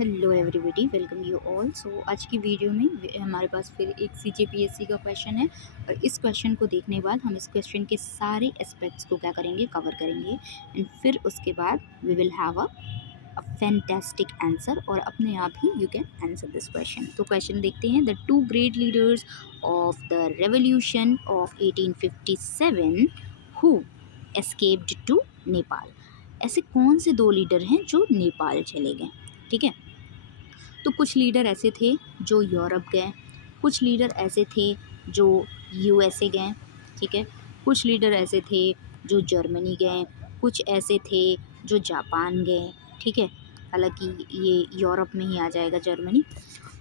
Hello everybody, welcome you all. So आज की video में हमारे पास फिर एक सीजीपीएससी का क्वेश्चन है और इस क्वेश्चन को देखने के बाद हम इस क्वेश्चन के सारे एस्पेक्ट्स को क्या करेंगे, कवर करेंगे एंड फिर उसके बाद we will have a fantastic answer और अपने आप ही you can answer this question. तो क्वेश्चन देखते हैं। The two great leaders of the revolution of 1857 who escaped to Nepal. ऐसे कौन से दो लीडर हैं जो नेपाल चले गए? ठीक है, तो कुछ लीडर ऐसे थे जो यूरोप गए, कुछ लीडर ऐसे थे जो यूएसए गए, ठीक है, कुछ लीडर ऐसे थे जो जर्मनी गए, कुछ ऐसे थे जो जापान गए, ठीक है, हालांकि ये यूरोप में ही आ जाएगा जर्मनी।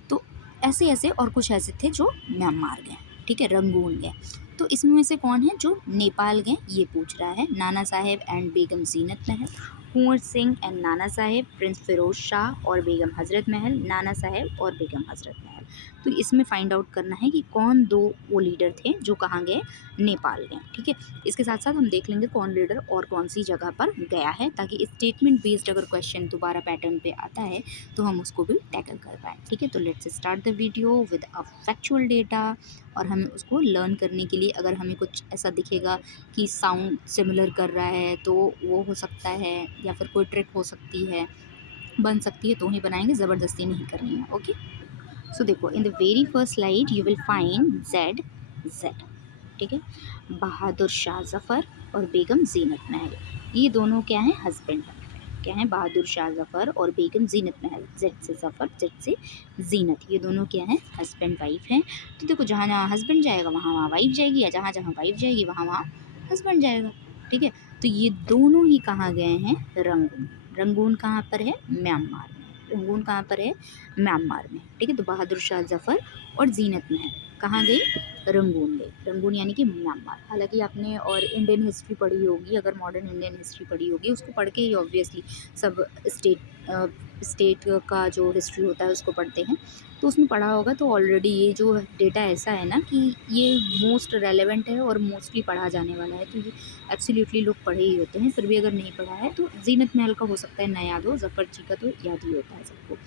तो ऐसे ऐसे और कुछ ऐसे थे जो म्यांमार गए, ठीक है, रंगून गए। तो इसमें से कौन है जो नेपाल गए, ये पूछ रहा है। Nana Saheb and Begum Zeenat Mahal, Kunwar Singh and Nana Saheb, Prince Firoz Shah और बेगम हजरत महल, नाना साहेब और बेगम हजरत महल। तो इसमें फाइंड आउट करना है कि कौन दो वो लीडर थे जो कहाँ गए, नेपाल गए, ठीक है। इसके साथ साथ हम देख लेंगे कौन लीडर और कौन सी जगह पर गया है, ताकि स्टेटमेंट बेस्ड अगर क्वेश्चन दोबारा पैटर्न पे आता है तो हम उसको भी टैकल कर पाएँ, ठीक है। तो let's start the video with a factual data और हमें उसको लर्न करने के लिए अगर हमें कुछ ऐसा दिखेगा कि साउंड सिमिलर कर रहा है तो वो हो सकता है, या फिर कोई ट्रिक हो सकती है, बन सकती है, तो ही बनाएंगे, ज़बरदस्ती नहीं करनी है। ओके, सो देखो, in the very first slide you will find Z Z, ठीक है। बहादुर शाह जफ़र और बेगम जीनत महल, ये दोनों क्या हैं, हस्बैंड क्या हैं, बहादुर शाह जफ़र और बेगम जीनत महल, जेड से जफ़र, जेड से जीनत, ये दोनों क्या हैं, हस्बैंड वाइफ हैं। तो देखो, जहाँ जहाँ हस्बैंड जाएगा वहाँ वहाँ वाइफ जाएगी, या जहाँ जहाँ वाइफ जाएगी वहाँ वहाँ हस्बैंड जाएगा, ठीक है। तो ये दोनों ही कहाँ गए हैं, रंगून। रंगून कहाँ पर है, म्यांमार में। रंगून कहाँ पर है, म्यांमार में, ठीक है। तो बहादुर शाह जफ़र और जीनत महल कहाँ गई, रंगून गई। रंगून यानी कि म्यांमार। हालांकि आपने और इंडियन हिस्ट्री पढ़ी होगी, अगर मॉडर्न इंडियन हिस्ट्री पढ़ी होगी उसको पढ़ के ही ऑब्वियसली सब स्टेट का जो हिस्ट्री होता है उसको पढ़ते हैं, तो उसमें पढ़ा होगा। तो ऑलरेडी ये जो डेटा ऐसा है ना कि ये मोस्ट रेलेवेंट है और मोस्टली पढ़ा जाने वाला है, तो ये एब्सोल्युटली लोग पढ़े ही होते हैं। फिर भी अगर नहीं पढ़ा है तो जीनत महल का हो सकता है ना याद हो, जफ़र जी का तो याद ही होता है सबको।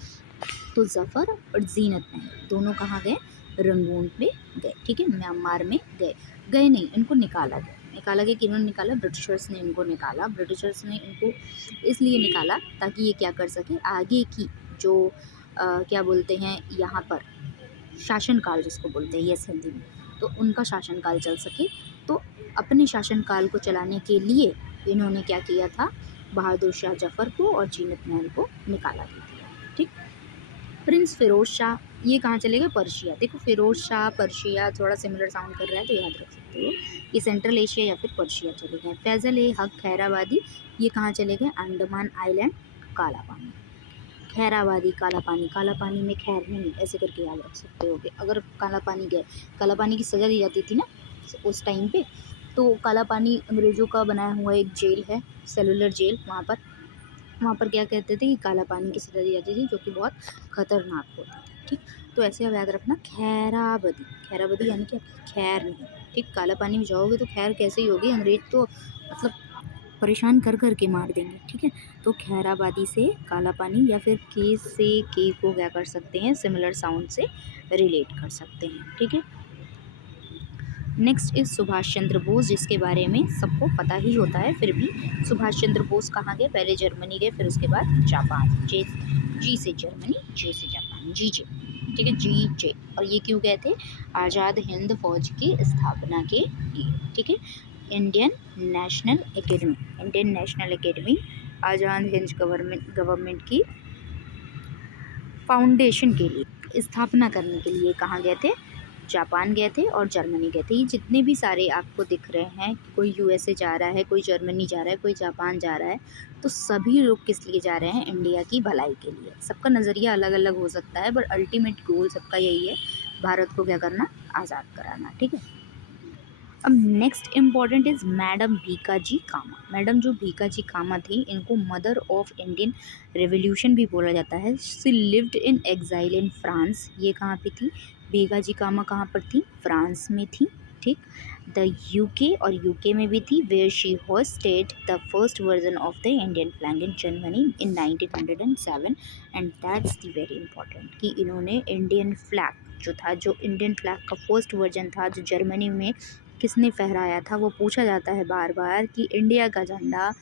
तो जफ़र और जीनत महल दोनों कहाँ गए, रंगून पे गए, ठीक है, म्यांमार में गए। गए नहीं, इनको निकाला गया। निकाला गया, किन्होंने निकाला, ब्रिटिशर्स ने इनको निकाला। ब्रिटिशर्स ने इनको इसलिए निकाला ताकि ये क्या कर सके, आगे की जो क्या बोलते हैं यहाँ पर शासनकाल जिसको बोलते हैं, यस हिंदी में, तो उनका शासनकाल चल सके। तो अपने शासनकाल को चलाने के लिए इन्होंने क्या किया था, बहादुर शाह जफ़र को और जीनत महल को निकाला दिया, ठीक। प्रिंस फिरोज शाह, ये कहाँ चले गए, पर्शिया। देखो, फिरोज शाह पर्शिया थोड़ा सिमिलर साउंड कर रहा है तो याद रख सकते हो, ये सेंट्रल एशिया या फिर पर्शिया चले गए। फैज़ल ए हक खैराबादी, ये कहाँ चले गए, अंडमान आइलैंड, काला पानी। खैराबादी, काला पानी, काला पानी में खैर नहीं, ऐसे करके याद रख सकते हो। अगर काला पानी गए, काला पानी की सज़ा दी जाती थी ना उस टाइम पे, तो काला पानी अंग्रेज़ों का बनाया हुआ एक जेल है, सेलुलर जेल, वहाँ पर क्या कहते थे कि काला पानी की सज़ा दी जाती थी, जो कि बहुत ख़तरनाक होती थी, ठीक। तो ऐसे अब याद रखना, खैराबादी, खैराबादी यानी कि आपकी खैर नहीं, ठीक। काला पानी में जाओगे तो खैर कैसे ही होगी, अंग्रेज तो मतलब परेशान कर कर के मार देंगे, ठीक है। तो खैराबादी से काला पानी, या फिर के से के को क्या कर सकते हैं, सिमिलर साउंड से रिलेट कर सकते हैं, ठीक है। नेक्स्ट इज सुभाष चंद्र बोस, जिसके बारे में सबको पता ही होता है, फिर भी सुभाष चंद्र बोस कहाँ गए, पहले जर्मनी गए, फिर उसके बाद जापान। जी से जर्मनी, जे से जापान, जे, ठीक है, जे। और ये क्यों गए थे, आज़ाद हिंद फौज की स्थापना के लिए, ठीक है। Indian national academy Azad Hind government की फाउंडेशन के लिए, स्थापना करने के लिए कहाँ गए थे, जापान गए थे और जर्मनी गए थे। ये जितने भी सारे आपको दिख रहे हैं, कोई यूएसए जा रहा है, कोई जर्मनी जा रहा है, कोई जापान जा रहा है, तो सभी लोग किस लिए जा रहे हैं, इंडिया की भलाई के लिए। सबका नज़रिया अलग अलग हो सकता है, बट अल्टीमेट गोल सबका यही है, भारत को क्या करना, आज़ाद कराना, ठीक है। अब next important is madam Bhikaji Cama. Madam जो भीकाजी कामा थी, इनको मदर ऑफ इंडियन रेवोल्यूशन भी बोला जाता है। She lived in exile in France, ये कहाँ पे थी, भीकाजी कामा कहाँ पर थी, फ्रांस में थी, ठीक। द यूके, और यूके में भी थी, where she hosted the first version of the Indian flag in Germany in 1907। And that's the very important कि इन्होंने इंडियन फ्लैग जो था, जो इंडियन फ्लैग का फर्स्ट वर्जन था, जो जर्मनी में किसने फहराया था, वो पूछा जाता है बार बार कि इंडिया का झंडा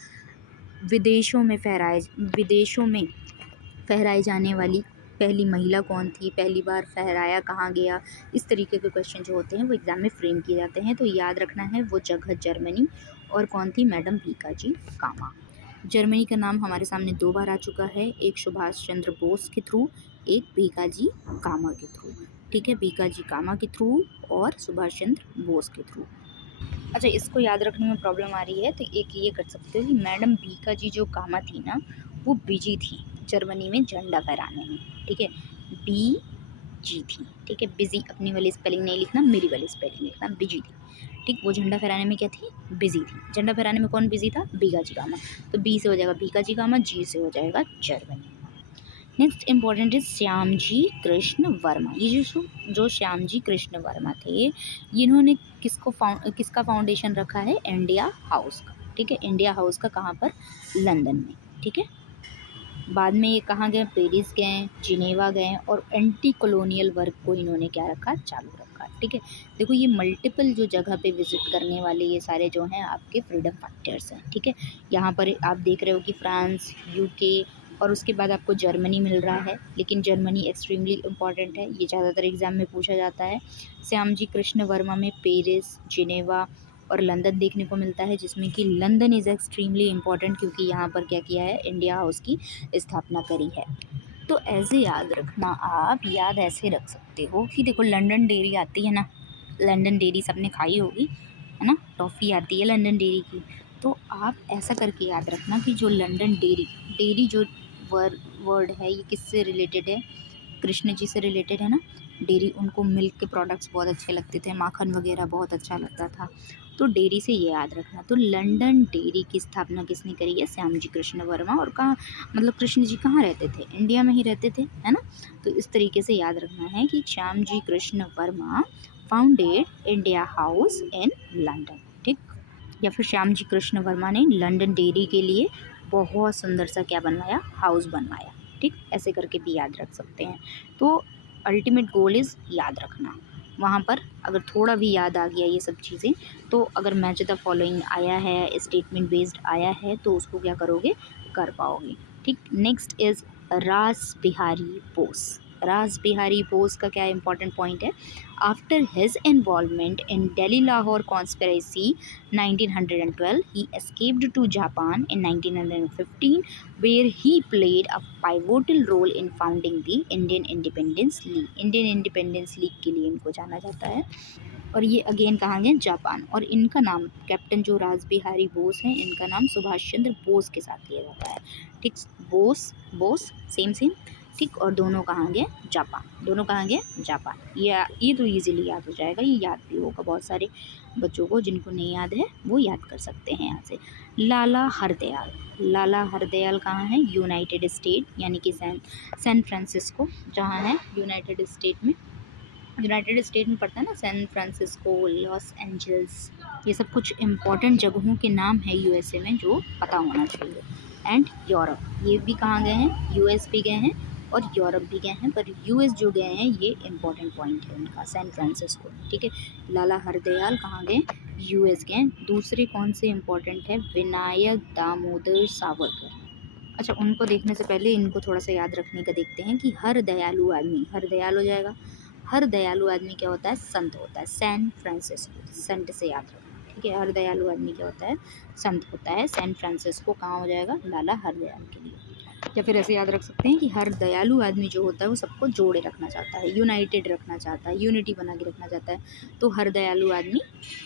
विदेशों में फहराई जाने वाली पहली महिला कौन थी, पहली बार फहराया कहाँ गया। इस तरीके के क्वेश्चन जो होते हैं वो एग्ज़ाम में फ्रेम किए जाते हैं। तो याद रखना है वो जगह जर्मनी, और कौन थी, मैडम भीकाजी कामा। जर्मनी का नाम हमारे सामने 2 बार आ चुका है, एक सुभाष चंद्र बोस के थ्रू, एक भीकाजी कामा के थ्रू। ठीक है, भीकाजी कामा के थ्रू और सुभाष चंद्र बोस के थ्रू। अच्छा, इसको याद रखने में प्रॉब्लम आ रही है तो एक ये कर सकते हो कि मैडम भीकाजी जो कामा थी ना, वो बिजी थी जर्मनी में झंडा फहराने में। ठीक है, बी जी थी। ठीक है, बिजी अपनी वाली स्पेलिंग नहीं लिखना, मेरी वाली स्पेलिंग लिखना, बिजी थी। ठीक, वो झंडा फहराने में क्या थी, बिजी थी। झंडा फहराने में कौन बिजी था, भीकाजी कामा। तो बी से हो जाएगा भीकाजी कामा, जी से हो जाएगा Germany. Next important is Shyam ji Krishna Varma. ये जो श्याम जी कृष्ण वर्मा थे, इन्होंने किसका फाउंडेशन रखा है, इंडिया हाउस का। ठीक है, इंडिया हाउस का कहाँ पर, लंदन में। ठीक है, बाद में ये कहाँ गए, पेरिस गए, जिनेवा गए, और एंटी कॉलोनियल वर्क को इन्होंने क्या रखा, चालू रखा। ठीक है, देखो ये मल्टीपल जो जगह पे विजिट करने वाले ये सारे जो हैं आपके फ्रीडम फाइटर्स हैं। ठीक है, यहाँ पर आप देख रहे हो कि फ्रांस, यूके, और उसके बाद आपको जर्मनी मिल रहा है, लेकिन जर्मनी एक्सट्रीमली इम्पॉर्टेंट है, ये ज़्यादातर एग्जाम में पूछा जाता है। श्याम जी कृष्ण वर्मा में पेरिस, जिनेवा और लंदन देखने को मिलता है, जिसमें कि लंदन इज़ एक्सट्रीमली इम्पॉर्टेंट क्योंकि यहाँ पर क्या किया है, इंडिया हाउस की स्थापना करी है। तो ऐसे याद रखना, आप याद ऐसे रख सकते हो कि देखो लंदन डेयरी आती है ना, लंदन डेयरी सबने खाई होगी, है ना, टॉफ़ी आती है लंदन डेयरी की। तो आप ऐसा करके याद रखना कि जो लंदन डेयरी, डेयरी जो वर्ड है ये किससे रिलेटेड है, कृष्ण जी से रिलेटेड है ना। डेयरी, उनको मिल्क के प्रोडक्ट्स बहुत अच्छे लगते थे, माखन वगैरह बहुत अच्छा लगता था, तो डेयरी से ये याद रखना। तो लंदन डेयरी की स्थापना किसने करी है, श्याम जी कृष्ण वर्मा। और कहाँ, मतलब कृष्ण जी कहाँ रहते थे, इंडिया में ही रहते थे, है ना। तो इस तरीके से याद रखना है कि Shyam ji Krishna Varma founded India House in London. ठीक, या फिर श्याम जी कृष्ण वर्मा ने लंदन डेयरी के लिए बहुत सुंदर सा क्या बनवाया, हाउस बनवाया। ठीक, ऐसे करके भी याद रख सकते हैं। तो अल्टीमेट गोल इज़ याद रखना। वहाँ पर अगर थोड़ा भी याद आ गया ये सब चीज़ें, तो अगर मैच द फॉलोइंग आया है, स्टेटमेंट बेस्ड आया है, तो उसको क्या करोगे, कर पाओगे। ठीक, नेक्स्ट इज़ रास बिहारी बोस। रास बिहारी बोस का क्या इंपॉर्टेंट पॉइंट है, after his involvement in Delhi Lahore conspiracy 1912, he escaped to Japan in 1915, where he played a pivotal role in founding the Indian Independence League. Indian Independence League के लिए इनको जाना जाता है, और ये अगेन कहाँ गए, जापान। और इनका नाम, कैप्टन जो रास बिहारी बोस हैं, इनका नाम सुभाष चंद्र बोस के साथ लिया जाता है। ठीक, बोस बोस सेम सेम। ठीक, और दोनों कहाँ गए, जापान। दोनों कहाँ गए, जापान। ये तो इजीली याद हो जाएगा, ये याद भी होगा बहुत सारे बच्चों को, जिनको नहीं याद है वो याद कर सकते हैं यहाँ से। लाला हरदयाल, लाला हरदयाल कहाँ है, यूनाइटेड स्टेट, यानी कि सैन फ्रांसिस्को जहाँ है यूनाइटेड स्टेट में, यूनाइटेड स्टेट में पड़ता है ना, सैन फ्रांसिस्को, लॉस एंजल्स, ये सब कुछ इम्पॉर्टेंट जगहों के नाम है यूएसए में जो पता होना चाहिए। एंड यूरोप, ये भी कहाँ गए हैं, यूएस भी गए हैं और यूरोप भी गए हैं, पर यूएस जो गए हैं ये इंपॉर्टेंट पॉइंट है उनका, सैन फ्रांसिस्को। ठीक है, लाला हरदयाल कहाँ गए, यूएस गए। दूसरे कौन से इंपॉर्टेंट है, विनायक दामोदर सावरकर। अच्छा, उनको देखने से पहले इनको थोड़ा सा याद रखने का देखते हैं कि हर दयालु आदमी, हर दयाल हो जाएगा, हर दयालु आदमी क्या होता है, संत होता है, सैन फ्रांसिस्को, संत से याद रखना। ठीक है, हर दयालु आदमी क्या होता है, संत होता है। सैन फ्रांसिस्को कहाँ हो जाएगा, लाला हरदयाल के लिए। या फिर ऐसे याद रख सकते हैं कि हर दयालु आदमी जो होता है वो सबको जोड़े रखना चाहता है, यूनाइटेड रखना चाहता है, यूनिटी बना के रखना चाहता है। तो हर दयालु आदमी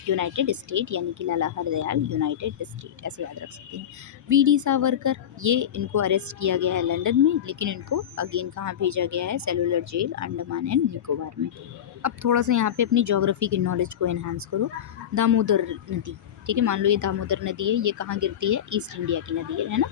यूनाइटेड स्टेट, यानी कि लाला हरदयाल यूनाइटेड स्टेट, ऐसे याद रख सकते हैं। वी.डी. सावरकर, ये इनको अरेस्ट किया गया है लंदन में, लेकिन इनको अगेन कहाँ भेजा गया है, cellular jail, Andaman and Nicobar में। अब थोड़ा सा यहाँ पे अपनी ज्योग्राफी की नॉलेज को एनहांस करो। दामोदर नदी, ठीक है, मान लो ये दामोदर नदी है, ये कहाँ गिरती है, ईस्ट इंडिया की नदी है ना।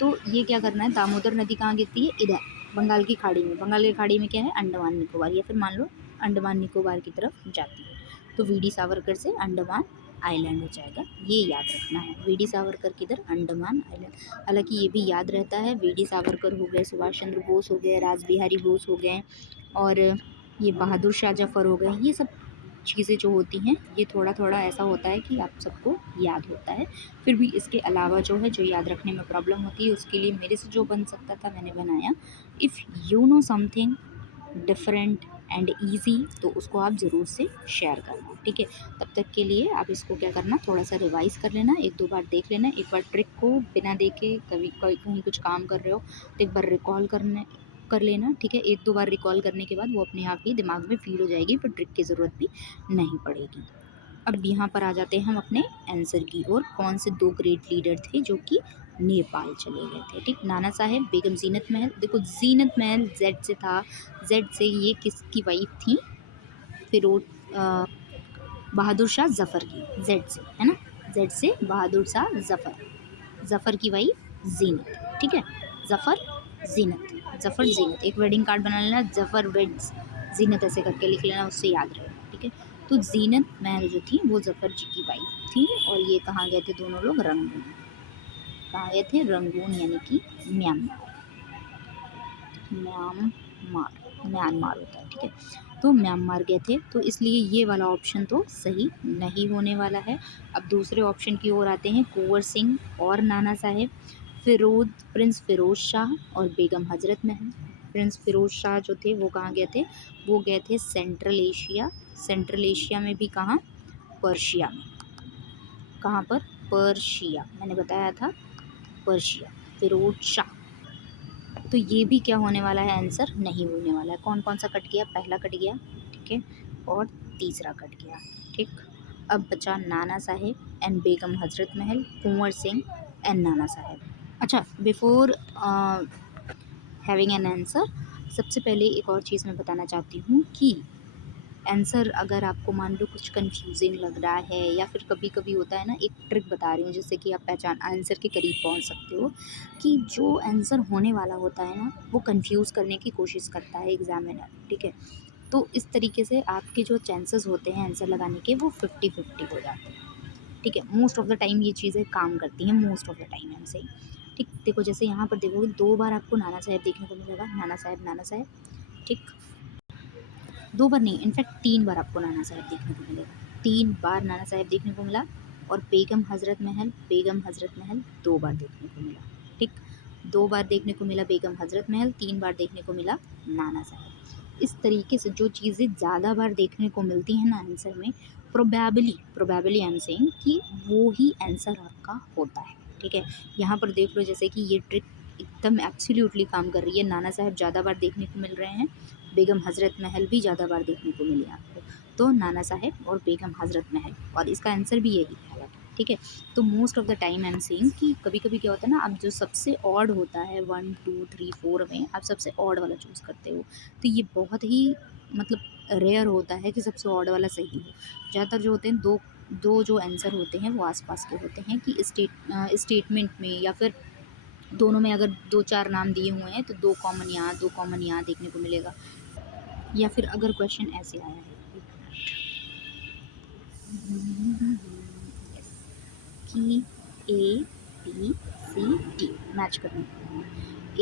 तो ये क्या करना है, दामोदर नदी कहाँ गिरती है, इधर बंगाल की खाड़ी में। बंगाल की खाड़ी में क्या है, अंडमान निकोबार, या फिर मान लो अंडमान निकोबार की तरफ जाती है। तो वीडी सावरकर से अंडमान आइलैंड हो जाएगा, ये याद रखना है। वीडी सावरकर किधर, अंडमान आइलैंड। हालांकि ये भी याद रहता है, वीडी सावरकर हो गए, सुभाष चंद्र बोस हो गए, रास बिहारी बोस हो गए, और ये बहादुर शाह जफर हो गए। ये सब चीज़ें जो होती हैं ये थोड़ा थोड़ा ऐसा होता है कि आप सबको याद होता है। फिर भी इसके अलावा जो है, जो याद रखने में प्रॉब्लम होती है, उसके लिए मेरे से जो बन सकता था मैंने बनाया। If you know something different and easy तो उसको आप ज़रूर से शेयर करना, ठीक है। तब तक के लिए आप इसको क्या करना, थोड़ा सा रिवाइज़ कर लेना, 1-2 बार देख लेना, एक बार ट्रिक को बिना देखे, कभी कहीं कुछ काम कर रहे हो तो एक बार रिकॉल कर लेना, ठीक है। 1-2 बार रिकॉल करने के बाद वो अपने आप ही दिमाग में फील हो जाएगी, फिर ट्रिक की ज़रूरत भी नहीं पड़ेगी। अब यहाँ पर आ जाते हैं हम अपने आंसर की ओर। कौन से 2 ग्रेट लीडर थे जो कि नेपाल चले गए थे, ठीक। नाना साहेब, बेगम जीनत महल। देखो जीनत महल जेड से था, जेड से ये किसकी वाइफ थी, फिरोज बहादुर शाह जफ़र की, जेड से, है ना, जेड से बहादुर शाह जफ़र, जफ़र की वाइफ जीनत, ठीक है। जफ़र जीनत, जफ़र जीनत, एक वेडिंग कार्ड बना लेना, जफ़र वेड्स जीनत ऐसे करके लिख लेना, उससे याद रहेगा, ठीक है। तो जीनत महल जो थी वो जफ़र जी की वाइफ थी, और ये कहाँ गए थे दोनों लोग, रंगून। कहाँ गए थे, रंगून, यानी कि म्यांमार, म्यांमार होता है, ठीक है। तो म्यांमार गए थे, तो इसलिए ये वाला ऑप्शन तो सही नहीं होने वाला है। अब दूसरे ऑप्शन की ओर आते हैं, कुंवर सिंह और नाना साहेब, प्रिंस फिरोज शाह और बेगम हजरत महल। प्रिंस फिरोज शाह जो थे वो कहाँ गए थे, वो गए थे सेंट्रल एशिया। सेंट्रल एशिया में भी कहाँ, पर्शिया में। कहाँ पर, पर्शिया, मैंने बताया था पर्शिया, फिरोज शाह। तो ये भी क्या होने वाला है, आंसर नहीं होने वाला है। कौन कौन सा कट गया, पहला कट गया, ठीक है, और तीसरा कट गया, ठीक। अब बचा नाना साहेब एंड बेगम हजरत महल, कुंवर सिंह एंड नाना साहेब। अच्छा, बिफोर हैविंग एन आंसर, सबसे पहले एक और चीज़ मैं बताना चाहती हूँ कि आंसर अगर आपको मान लो कुछ कंफ्यूजिंग लग रहा है, या फिर कभी कभी होता है ना, एक ट्रिक बता रही हूँ जिससे कि आप पहचान आंसर के करीब पहुँच सकते हो, कि जो आंसर होने वाला होता है ना वो कंफ्यूज करने की कोशिश करता है एग्जामिनर, ठीक है। तो इस तरीके से आपके जो चांसेस होते हैं आंसर लगाने के वो 50-50 हो जाते हैं, ठीक है। मोस्ट ऑफ द टाइम ये चीज़ें काम करती हैं, मोस्ट ऑफ द टाइम हमसे, ठीक। देखो जैसे यहाँ पर देखोगे 2 बार आपको नाना साहेब देखने को मिलेगा, नाना साहेब, ठीक। 2 बार नहीं, इनफैक्ट 3 बार आपको नाना साहेब देखने को मिलेगा, 3 बार नाना साहेब देखने को मिला। और बेगम हजरत महल 2 बार देखने को मिला, ठीक। 2 बार देखने को मिला बेगम हजरत महल, 3 बार देखने को मिला नाना साहेब। इस तरीके से जो चीज़ें ज़्यादा बार देखने को मिलती हैं ना आंसर में, प्रोबेबली आई एम सेइंग कि वो ही आंसर आपका होता है, ठीक है। यहाँ पर देख लो, जैसे कि ये ट्रिक एकदम एब्सोल्युटली काम कर रही है। नाना साहेब ज़्यादा बार देखने को मिल रहे हैं, बेगम हजरत महल भी ज़्यादा बार देखने को मिली आपको, तो नाना साहेब और बेगम हजरत महल, और इसका आंसर भी यही है, ठीक है। तो most of the time I am saying कि कभी कभी क्या होता है ना, आप जो सबसे ऑड होता है 1 2 3 4 में आप सबसे ऑड वाला चूज़ करते हो, तो ये बहुत ही मतलब रेयर होता है कि सबसे ऑड वाला सही हो। ज़्यादातर जो होते हैं दो जो आंसर होते हैं वो आसपास के होते हैं, कि स्टेटमेंट में या फिर दोनों में अगर 2-4 नाम दिए हुए हैं तो 2 कॉमन यहाँ देखने को मिलेगा। या फिर अगर क्वेश्चन ऐसे आया है कि A B C D match करने को,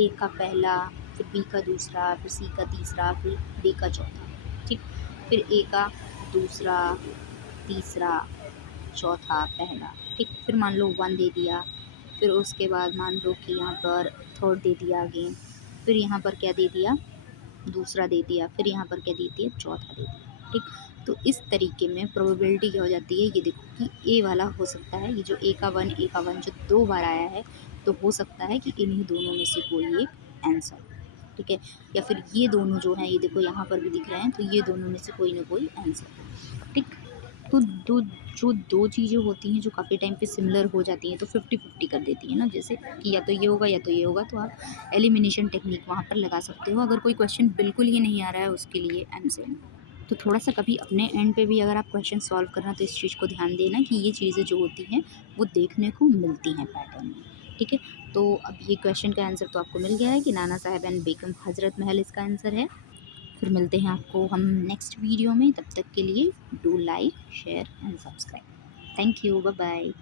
ए का पहला, फिर बी का दूसरा, फिर सी का तीसरा, फिर डी का चौथा, ठीक। फिर ए का दूसरा, तीसरा, चौथा, पहला, ठीक। फिर मान लो 1 दे दिया, फिर उसके बाद मान लो कि यहाँ पर थर्ड दे दिया अगेन, फिर यहाँ पर क्या दे दिया, दूसरा दे दिया, फिर यहाँ पर क्या दे दिया, चौथा दे दिया, ठीक। तो इस तरीके में प्रोबेबिलिटी क्या हो जाती है, ये देखो कि ए वाला हो सकता है, ये जो ए का वन जो 2 बार आया है, तो हो सकता है कि इन्हीं दोनों में से कोई एक आंसर, ठीक है। या फिर ये दोनों जो हैं, ये देखो यहाँ पर भी दिख रहे हैं, तो ये दोनों में से कोई ना कोई आंसर, ठीक। तो दो चीज़ें होती हैं जो काफ़ी टाइम पे सिमिलर हो जाती हैं, तो 50-50 कर देती है ना, जैसे कि या तो ये होगा या तो ये होगा, तो आप एलिमिनेशन टेक्निक वहाँ पर लगा सकते हो। अगर कोई क्वेश्चन बिल्कुल ही नहीं आ रहा है उसके लिए आंसर, तो थोड़ा सा कभी अपने एंड पे भी अगर आप क्वेश्चन सॉल्व करना, तो इस चीज़ को ध्यान देना कि ये चीज़ें जो होती हैं वो देखने को मिलती हैं पैटर्न में, ठीक है। तो अब ये क्वेश्चन का आंसर तो आपको मिल गया है कि नाना साहेब एंड बेगम हजरत महल इसका आंसर है। फिर मिलते हैं आपको हम नेक्स्ट वीडियो में, तब तक के लिए do like share and subscribe. Thank you, bye bye.